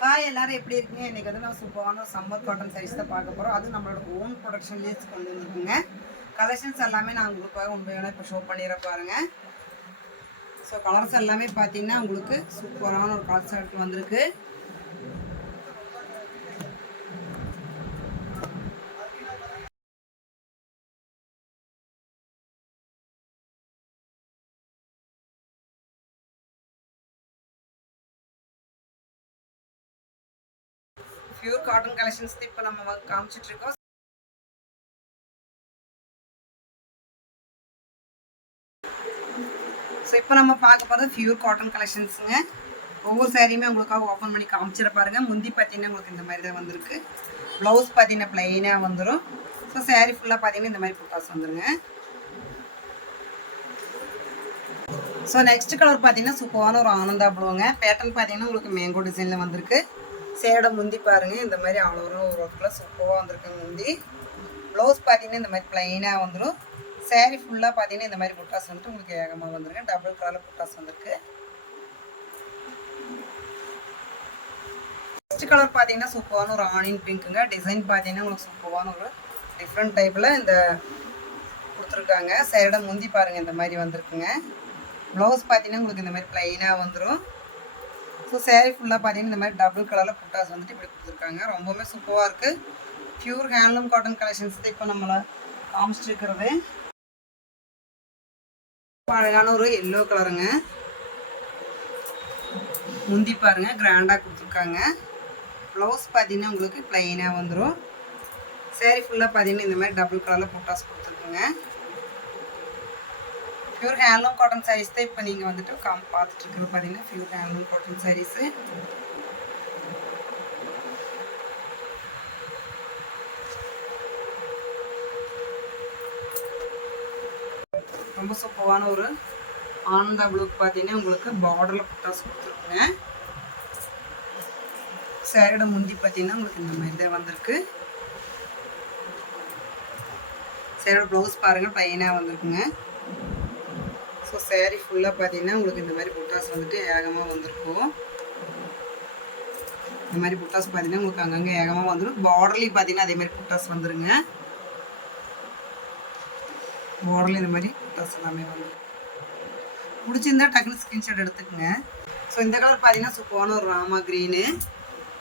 Hi எல்லாரும் எப்படி இருக்கீங்க? இன்றைக்கி வந்து நம்ம சூப்பரான சம்மர் காட்டன் சாரீஸ் தான் பார்க்க போகிறோம். அது நம்மளோட ஓன் ப்ரொடக்ஷன்லேயே கொண்டு வந்துருக்குங்க. கலெக்ஷன்ஸ் எல்லாமே நான் உங்களுக்காக உண்மையான இப்போ ஷோ பண்ணிடுற பாருங்கள். ஸோ கலர்ஸ் எல்லாமே பார்த்தீங்கன்னா உங்களுக்கு சூப்பரான ஒரு கான்செப்ட் வந்திருக்கு. பியூர் காட்டன் கலெக்ஷன்ஸ் இப்போ நம்ம காமிச்சிட்டு இருக்கோம். ஸோ இப்போ நம்ம பார்க்க போகிறது பியூர் காட்டன் கலெக்ஷன்ஸுங்க. ஒவ்வொரு சாரியுமே உங்களுக்காக ஓப்பன் பண்ணி காமிச்சிட பாருங்கள். முந்தி பார்த்தீங்கன்னா உங்களுக்கு இந்த மாதிரி தான் வந்திருக்கு. ப்ளவுஸ் பார்த்தீங்கன்னா ப்ளைனாக வந்துடும். ஸோ சாரீ ஃபுல்லாக பார்த்தீங்கன்னா இந்த மாதிரி புட்டாஸ் வந்துடுங்க. ஸோ நெக்ஸ்ட் கலர் பார்த்தீங்கன்னா சூப்பரான ஒரு ஆனந்தா ப்ளூங்க. பேட்டர்ன் பார்த்தீங்கன்னா உங்களுக்கு மேங்கோ டிசைனில் வந்திருக்கு. சேரோட முந்தி பாருங்கள் இந்த மாதிரி அவ்வளோ ஒரு ஒர்க்கில் சூப்பராக வந்திருக்கு முந்தி. ப்ளவுஸ் பார்த்தீங்கன்னா இந்த மாதிரி ப்ளைனாக வந்துடும். சேரீ ஃபுல்லாக பார்த்தீங்கன்னா இந்த மாதிரி புட்டாஸ் வந்துட்டு உங்களுக்கு ஏகமாக வந்துருக்கு. டபுள் கலரில் புட்டாஸ் வந்திருக்கு. நெக்ஸ்ட் கலர் பார்த்தீங்கன்னா சூப்பரான ஒரு ஆனியன் பிங்க்குங்க. டிசைன் பார்த்தீங்கன்னா உங்களுக்கு சூப்பரான ஒரு டிஃப்ரெண்ட் டைப்பில் இந்த கொடுத்துருக்காங்க. சேரோட முந்தி பாருங்கள் இந்த மாதிரி வந்திருக்குங்க. ப்ளவுஸ் பார்த்தீங்கன்னா உங்களுக்கு இந்த மாதிரி ப்ளைனாக வந்துடும். ஸோ சேரீ ஃபுல்லாக பார்த்தீங்கன்னா இந்த மாதிரி டபுள் கலரில் புட்டாஸ் வந்துட்டு இப்படி கொடுத்துருக்காங்க. ரொம்பவுமே சூப்பராக இருக்குது. பியூர் ஹேண்ட்லூம் காட்டன் கலெக்ஷன்ஸ் இப்போ நம்மளை காமிச்சிட்டு இருக்கிறது. அழகான ஒரு எல்லோ கலருங்க. முந்தி பாருங்கள் கிராண்டாக கொடுத்துருக்காங்க. ப்ளவுஸ் பார்த்தீங்கன்னா உங்களுக்கு ப்ளைனாக வந்துடும். சேரீ ஃபுல்லாக பார்த்தீங்கன்னா இந்த மாதிரி டபுள் கலரில் புட்டாஸ் கொடுத்துருக்குங்க. பியூர் ஹேண்ட்லூம் காட்டன் சாரீஸ் தான் இப்போ நீங்கள் வந்துட்டு பார்த்துட்டு இருக்கிறது பார்த்தீங்கன்னா பியூர் ஹேண்ட்லூம் காட்டன் சாரீஸு. ரொம்ப சூப்பரான ஒரு ஆனந்தா ப்ளூக்கு பார்த்தீங்கன்னா உங்களுக்கு பார்டரில் புட்டாஸ் கொடுத்துருக்குங்க. சேரோட முந்தி பார்த்தீங்கன்னா உங்களுக்கு இந்த மாதிரி தான் வந்திருக்கு. சேரோட ப்ளவுஸ் பாருங்கள் ப்ளைனாக வந்திருக்குங்க. ஸோ சேரீ ஃபுல்லாக பார்த்தீங்கன்னா உங்களுக்கு இந்த மாதிரி புட்டாஸ் வந்துட்டு ஏகமாக வந்திருக்கும். இந்த மாதிரி புட்டாஸ் பார்த்தீங்கன்னா உங்களுக்கு அங்கங்கே ஏகமாக வந்துடும். பார்டர்லேயும் பார்த்தீங்கன்னா அதே மாதிரி புட்டாஸ் வந்துடுங்க. பார்டர்லேயும் இந்த மாதிரி புட்டாஸ் எல்லாமே வந்துடும். பிடிச்சிருந்தா டக்குனு ஸ்க்ரீன்ஷாட் எடுத்துக்கோங்க. ஸோ இந்த கலர் பார்த்தீங்கன்னா சூப்பரான ஒரு ராமா க்ரீனு.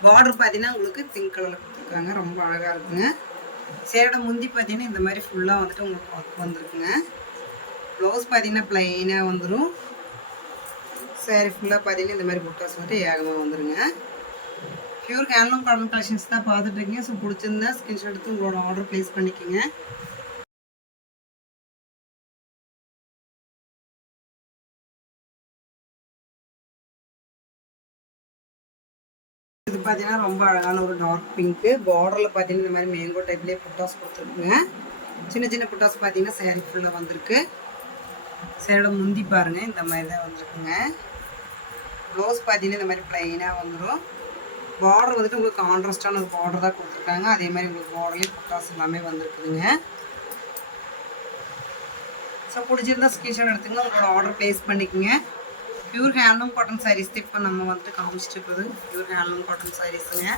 பார்டர் பார்த்தீங்கன்னா உங்களுக்கு பிங்க் கலரில் கொடுத்துருக்காங்க. ரொம்ப அழகாக இருக்குங்க. சேரோட முந்தி பார்த்தீங்கன்னா இந்த மாதிரி ஃபுல்லாக வந்துட்டு உங்களுக்கு ஒர்க் வந்துருக்குங்க. ப்ளவுஸ் பார்த்தீங்கன்னா ப்ளைனாக வந்துடும். சேரீ ஃபுல்லாக பார்த்தீங்கன்னா இந்த மாதிரி புட்டாஸ் வந்துட்டு ஏகமாக வந்துடுங்க. பியூர் ஹேண்ட்லூம் காட்டன் கலெக்ஷன்ஸ் தான் பார்த்துட்ருக்கீங்க. ஸோ பிடிச்சிருந்தா ஸ்க்ரீன்ஷாட் எடுத்து உங்களோட ஆர்டர் ப்ளேஸ் பண்ணிக்கோங்க. இது பார்த்தீங்கன்னா ரொம்ப அழகான ஒரு டார்க் பிங்க்கு. பார்டரில் பார்த்தீங்கன்னா இந்த மாதிரி மேங்கோ டைப்லேயே புட்டாஸ் கொடுத்துருக்குங்க. சின்ன சின்ன புட்டாஸ் பார்த்தீங்கன்னா சேரீ ஃபுல்லாக வந்திருக்கு. சேரோட முந்தி பாருங்கள் இந்த மாதிரி தான் வந்துருக்குங்க. ப்ளவுஸ் பார்த்தீங்கன்னா இந்த மாதிரி ப்ளைனாக வந்துடும். பார்டர் வந்துட்டு உங்களுக்கு கான்ட்ராஸ்டான ஒரு பார்டர் தான் கொடுத்துருக்காங்க. அதே மாதிரி உங்களுக்கு பார்டர்லேயும் புட்டாஸ் எல்லாமே வந்துருக்குதுங்க. ஸோ பிடிச்சிருந்தா ஸ்க்ரீன்ஷாட் எடுத்துங்க, உங்களோட ஆர்டர் ப்ளேஸ் பண்ணிக்கோங்க. பியூர் ஹேண்ட்லூம் காட்டன் சாரீஸ் இப்போ நம்ம வந்துட்டு காமிச்சிட்டு இருக்கிறது பியூர் ஹேண்ட்லூம் காட்டன் சாரீஸுங்க.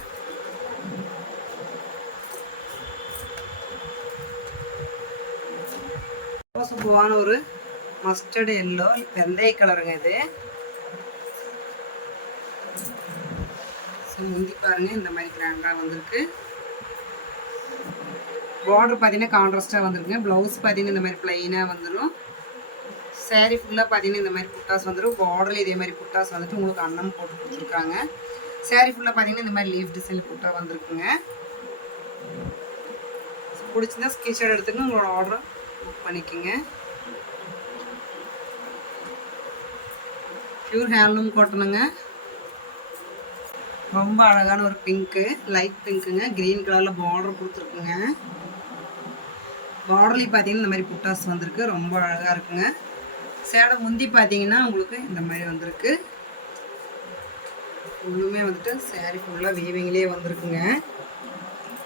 ரொம்ப சூப்பரான ஒரு மஸ்டர்டு எல்லோ வெந்தய கலருங்க இது. முந்தி பாருங்க இந்த மாதிரி கிராண்டாக வந்திருக்கு. பார்டர் பார்த்தீங்கன்னா கான்ட்ராஸ்டாக வந்துருக்குங்க. ப்ளவுஸ் பார்த்தீங்கன்னா இந்த மாதிரி ப்ளைனாக வந்துடும். சேரீ ஃபுல்லாக பார்த்தீங்கன்னா இந்த மாதிரி புட்டாஸ் வந்துடும். பார்டரில் இதே மாதிரி புட்டாஸ் வந்துட்டு உங்களுக்கு அன்னம் போட்டு கொடுத்துருக்காங்க. சேரீ ஃபுல்லாக பார்த்தீங்கன்னா இந்த மாதிரி லீஃப் டிசைன் புட்டா வந்திருக்குங்க. பிடிச்சிருந்தா ஸ்க்ரீன்ஷாட் எடுத்துங்க, உங்களோட ஆர்டர் புக் பண்ணிக்கோங்க. பியூர் ஹேண்ட்லூம் காட்டனுங்க. ரொம்ப அழகான ஒரு பிங்க்கு, லைட் பிங்க்குங்க. க்ரீன் கலரில் பார்டர் கொடுத்துருக்குங்க. பார்டர்லேயும் பார்த்தீங்கன்னா இந்த மாதிரி புட்டாஸ் வந்திருக்கு. ரொம்ப அழகாக இருக்குங்க. சேரோட முந்தி பார்த்தீங்கன்னா உங்களுக்கு இந்த மாதிரி வந்திருக்கு. ஃபுல்லுமே வந்துட்டு சேரீ ஃபுல்லாக வீவிங்லேயே வந்திருக்குங்க.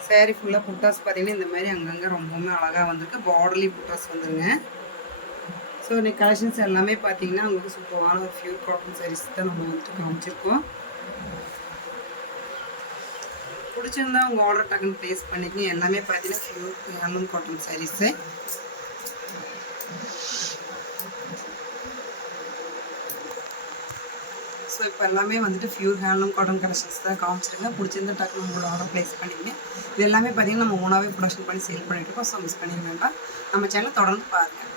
சேரீ ஃபுல்லாக புட்டாஸ் பார்த்தீங்கன்னா இந்த மாதிரி அங்கங்கே ரொம்பவுமே அழகாக வந்திருக்கு. பார்டர்லேயும் புட்டாஸ் வந்துருங்க. ஸோ இன்னைக்கு கலெக்ஷன்ஸ் எல்லாமே பார்த்தீங்கன்னா உங்களுக்கு சூப்பரான ஒரு பியூர் காட்டன் சாரீஸ் தான் நம்ம வந்துட்டு காமிச்சிருக்கோம். பிடிச்சிருந்தா உங்கள் ஆர்டர் டக்குன்னு ப்ளேஸ் பண்ணிக்கங்க. எல்லாமே பார்த்தீங்கன்னா pure handloom cotton saris. So இப்போ எல்லாமே வந்துட்டு பியூர் ஹேண்ட்லூம் காட்டன் கலெக்ஷன்ஸ் தான் காமிச்சிருக்கேன். பிடிச்சிருந்தா டக்குன்னு உங்களோட ஆர்டர் ப்ளேஸ் பண்ணிக்கங்க. இது எல்லாமே பார்த்தீங்கன்னா நம்ம ஓனாகவே ப்ரொடக்ஷன் பண்ணி சேல் பண்ணிட்டு இருக்கோம். ஸோ மிஸ் பண்ணிக்க வேண்டாம். நம்ம சேனலை தொடர்ந்து பாருங்கள்.